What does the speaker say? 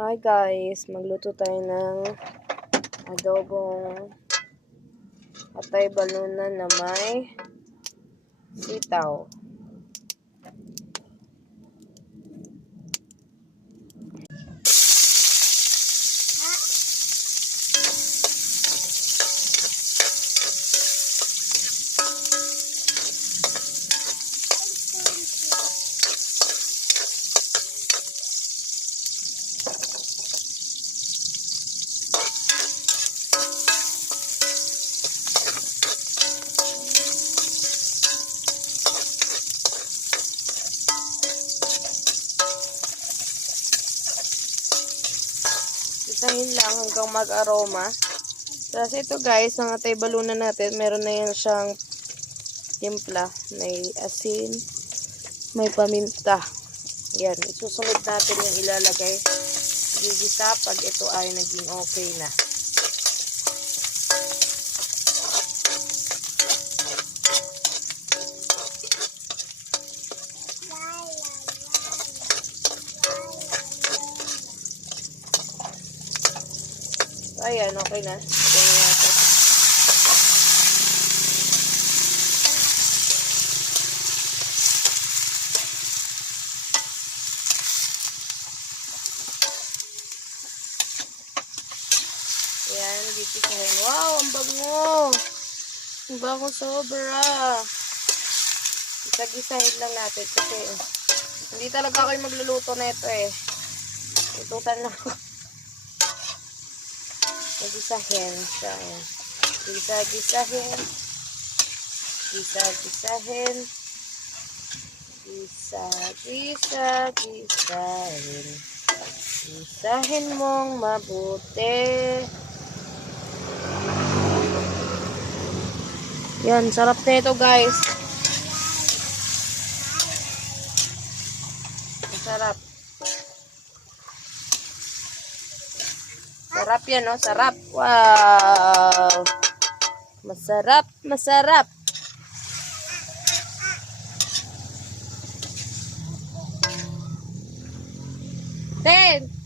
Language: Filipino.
Hi guys, magluto tayo ng adobong atay balunan na may sitaw. Isahin lang hanggang mag-aroma. Kasi ito guys, ang atay balunan natin, meron na yan siyang timpla. May asin, may paminta. Yan, isusunod natin yung ilalagay. Gigisa pag ito ay naging okay na. Ayan, okay na. Ganyan natin. Ayan, gigisahin. Wow, ang bango! Ang bango sobra. Isa-gisahin lang natin kasi hindi talaga ako magluluto na ito eh. Tututan lang ako. Gisahin siya. Gisa-gisahin. Gisa-gisahin. Gisa-gisa-gisahin. Gisahin mong mabuti. Yan, sarap na ito guys. Sarap. Sarap yan, no? Sarap. Wow! Masarap, masarap. Ten!